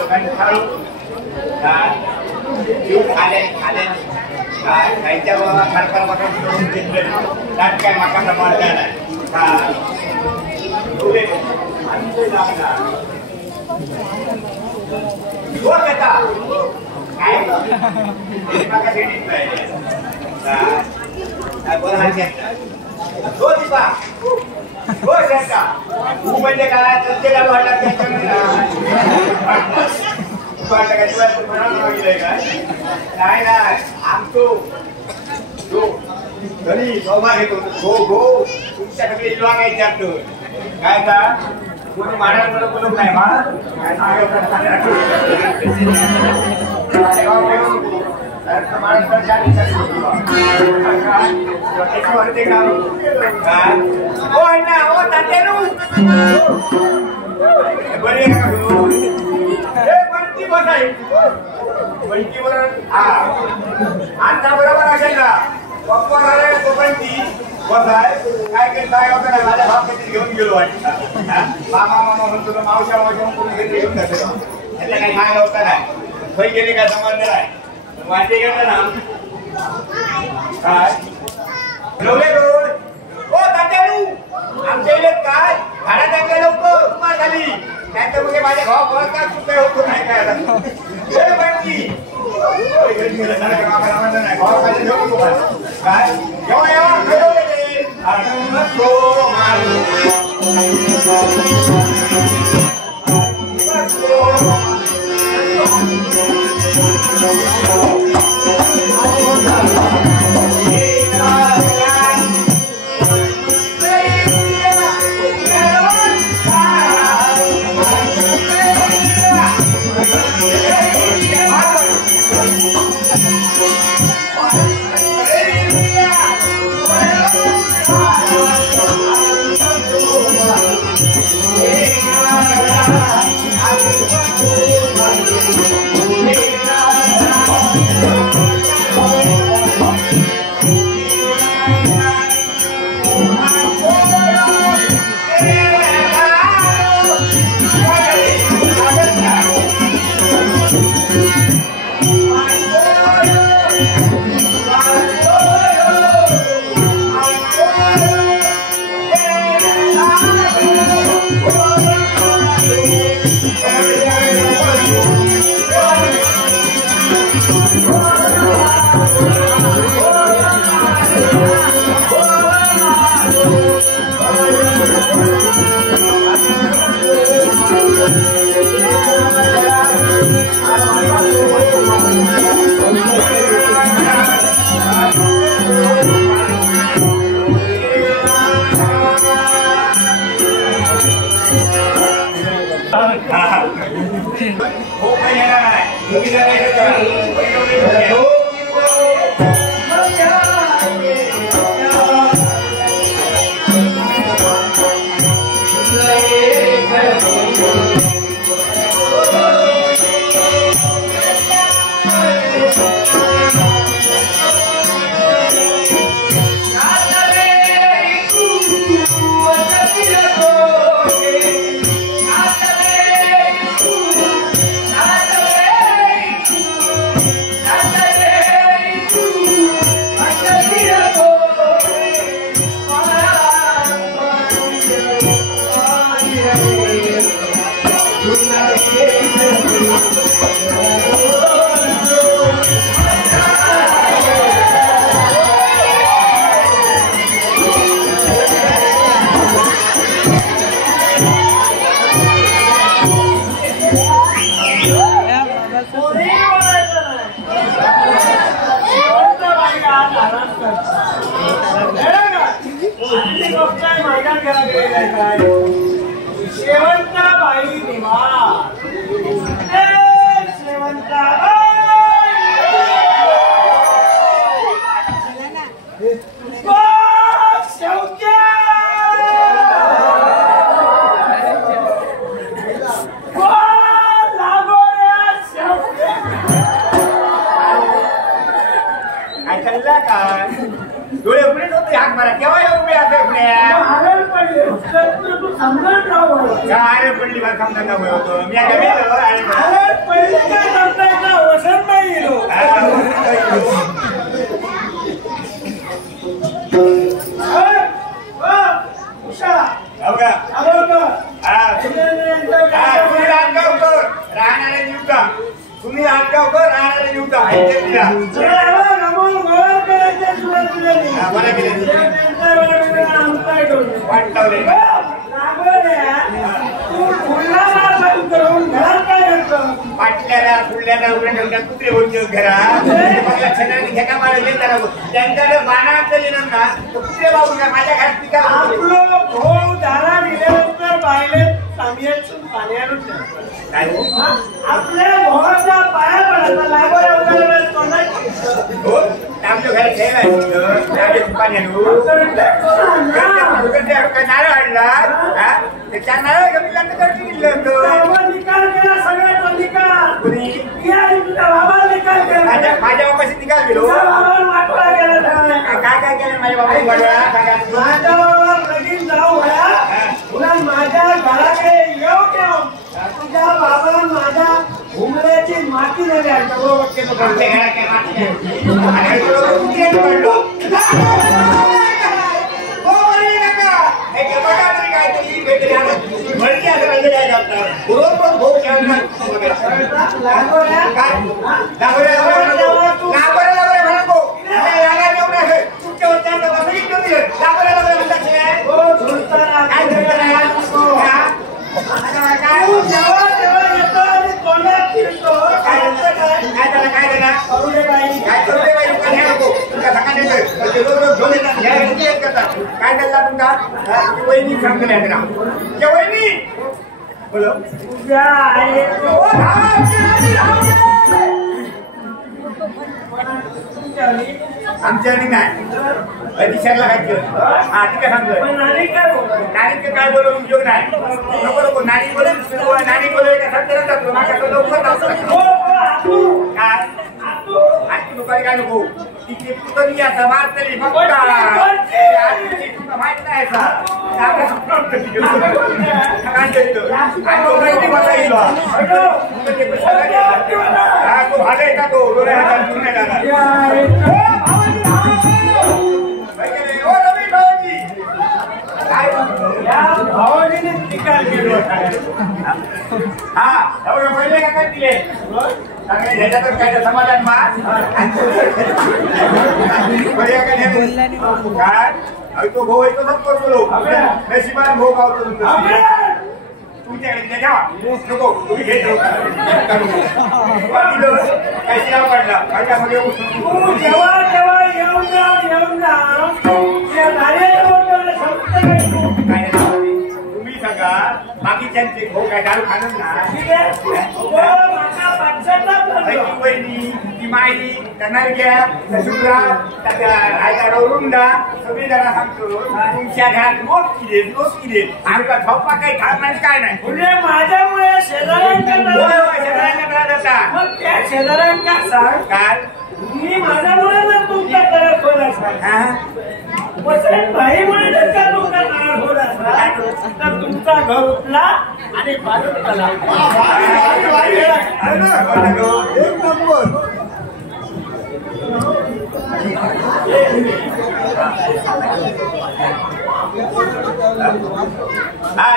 लोकांनी खाऊ खाले खाले काय खायच्या बाबा खडखड बघून काय माका प्रमाण नाही हो बेटा काय माका शेडीत पाहिजे काय बोला हो दीपा हो शेटा तू म्हणजे काय प्रत्येकाला वाटला नाही नाही आमचो तो घरी शोभा घेतो गो गो तुमच्याकडे वागायचे आपलं काय का कोणी महाराज बोलत नाही बरे आता बरोबर असेल ना पप्पा कोणती बसाय काय काय होतं ना माझ्या बाप काहीतरी घेऊन गेलो वाटतं मामा मामा म्हणतो मावशा मावशा करून घेऊन जातो त्याला काही काय होतं नाही खै गेले काय समजलं नाही वाटे गेलं ना काय रोले रोड ओ तात्यानू आमच्या इलेत काय भाडा टाकले लवकर तुम्हाला झाली नाहीतर मग माझ्या भावा काय चुकाय होतो नाही काय आता बनती काय डोळे उघडे नव्हते हाक मारा केव्हा उभे असते तू समजत राहू अरे पडली मला समजा होतो मी आता गेलो अरे पहिले काय समजायचा वसंत नाही गेलो उषा अवघा तुम्ही आटगावकर राहणारे युद्ध पाटल्याला फुडल्याला कुत्रे बोलतो घरात छटाने घेता मला त्यांच्याकडे बाणाचं येणार ना कुत्रे बाबू का माझ्या घरात पिका भाऊ दारा दिल्यानंतर बाहेर सामयातून पाण्यानं आपल्या भावाच्या पाया पडायचा लागोऱ्या हो आमच्या घरात ठेवायचं पाण्यानं नारळ आणला त्या नारळ निकाल केला सगळ्याचा निकाल बाबा निकाल केला माझ्या बापाशी निकाल गेलो काय काय केलं माझ्या बाबा माझ्या बाबा लगीन जाऊ पुन्हा माझ्या घराकडे येऊ ठेव तुझ्या बाबा माझ्या घुमऱ्याची माती झाली काय करता तुमचा वहिनी सांगतो वहिनी बोलो आमच्या नाही दिशाला काय हा ठीक आहे सांगतोय नाणी काय बोलू उपयोग नाही नको नको नाणी बोलेल नाणी बोलेल जातो माझ्याकडे लवकर काय दुपारी काय नको तिथे पुतणी असा मारतली माहित नाही का तो भावाजीने निकाल केलो हा एवढं पहिले का काय दिले ह्याच्यातच काय समाधान काय तो भाऊ येतो सब करतो नशिबान भाऊ गावतो तुमच्याकडे घ्या नको तुम्ही घेत काही आवडला माझ्यामध्ये जेव्हा जेव्हा येऊन तुम्ही सांगा बाकीच्यांचे भाऊ काय दारू खाणार ना वहिनी ती माई त्यांना घ्या शुभ्रा रुंडा सगळी जण सांगतो तुमच्या घरात लोक किले आमचा धप्पा काही खाणार काय नाही म्हणजे माझ्यामुळे शेजाऱ्यांना जातात मग त्या शेजाऱ्यांना सांग काय मी माझ्यामुळे जर तुमच्या घरात होत भाईमुळे जर का तुमचा नाळ होत असला तर तुमचा घर उठला आणि बाजूत आला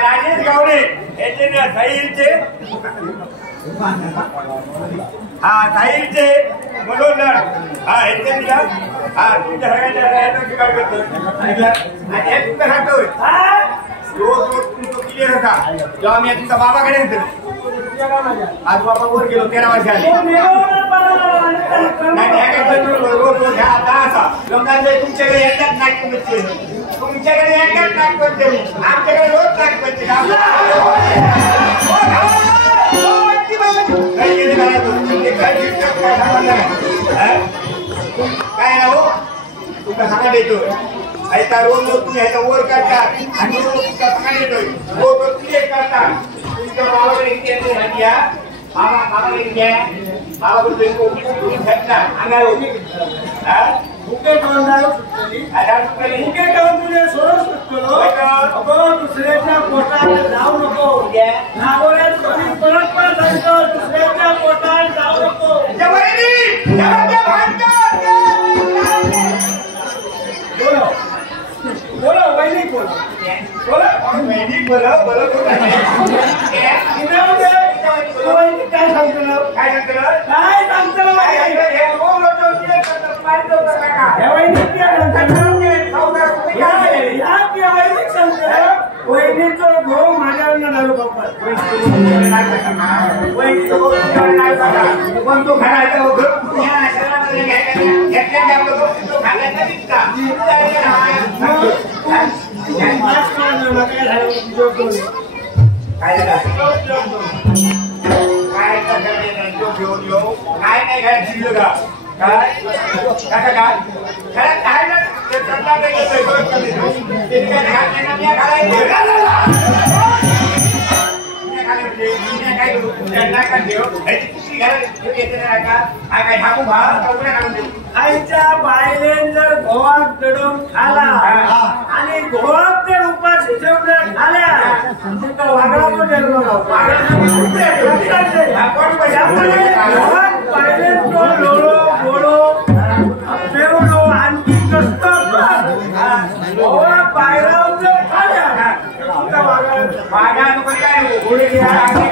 राजेश गावडे याचे साहिलचे साहिलचे मनोहर हा याचे निघा हा तुमच्या सगळ्यांच्या शिकार करतो तुमचा सांगतोय रोज रोज तुमचं क्लिअर होता जेव्हा मी तुमच्या बाबाकडे होतो आज बाबा वर गेलो 13 वर्षाने रोज रोज ह्या 10 लोकांचे तुमच्याकडे येतात नागपूरचे तुमच्याकडे येतात नागपूरचे आमच्याकडे रोज नागपूरचे काय ना हो तुमचा सांगा देतो ऐका रोज रोज तुम्ही ह्याचा वर काढतात आणि रोज तुमचा सांगा देतोय रोज रोज क्लिअर करतात तुमच्या बाबाकडे घ्या बाबाकडे घ्या बाबाकडे अंगावर मुके करून दारू सुटली मुके करून तुझे सोडू सुटलो अगं दुसऱ्याच्या पोटात जाऊ नको नागोऱ्यात कोणी परत पण सांगतो दुसऱ्याच्या पोटात जाऊ नको बोलो बोलो वैदिक बोलो बोलो वैदिक बोलो बोलो काय सांगतो काय सांगतो वैदिकचा भाऊ माझ्यावर दारू बघतात पण तो घराचा काय नाही घरात शिकलो का काय काय घरात काय ना आईच्या बायले जर गोवात दडून खाला आणि गोवात जर उपाशी जेवण खाल्या तर वागळा पण जन्म गोवात बायले तो लोळो बोळो पेवलो आणखी कष्ट गोवा बायराव जर खाल्या वागा काय गोळी काही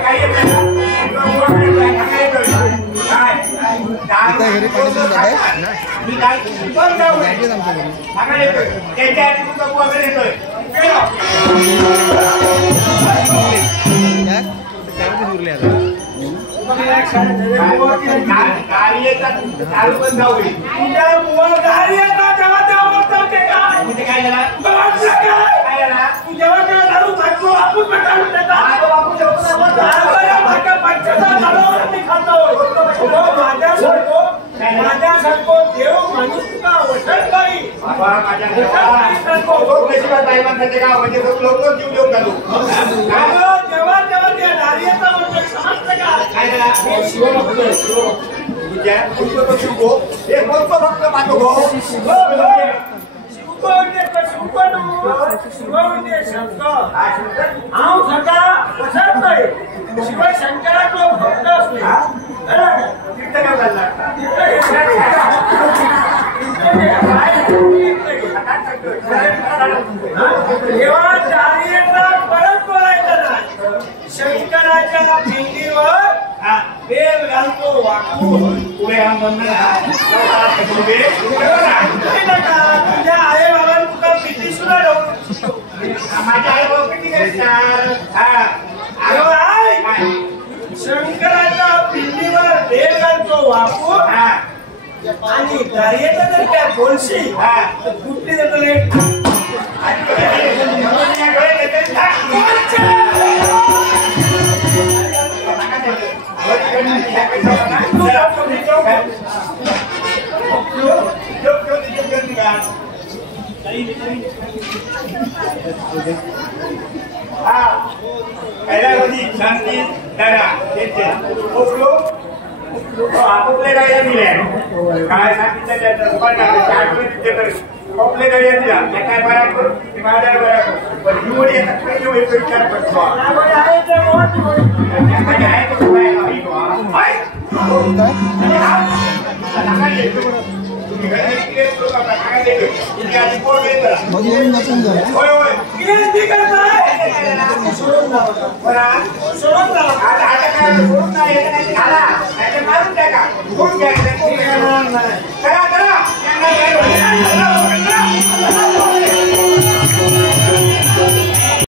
माझ्यासारखो देव माणूस तुका वचन नाही जेव्हा जेव्हा त्या नार्याचा म्हणजे समजतं का शिवाय शंकराचा भक्त असले तेव्हा चार्येला परत बोलायचं नाही शंकराच्या पिंडीवर बेल घालतो वाकून तुझ्या आई बाबा तुला पिंडी सुद्धा माझ्या आई बाबा पिंडी करतात शंकराच्या पिंडीवर बेल घालतो वाकून आणि कार्याचं जर काय बोलशी तर कुठली जातो शांती दादा आपले गाड्या दिल्या काय सांगितलं आपले गाड्या दिल्या काय बरा करू माझ्या बरा करू पण निवड येतात विचार करतो मारून टाका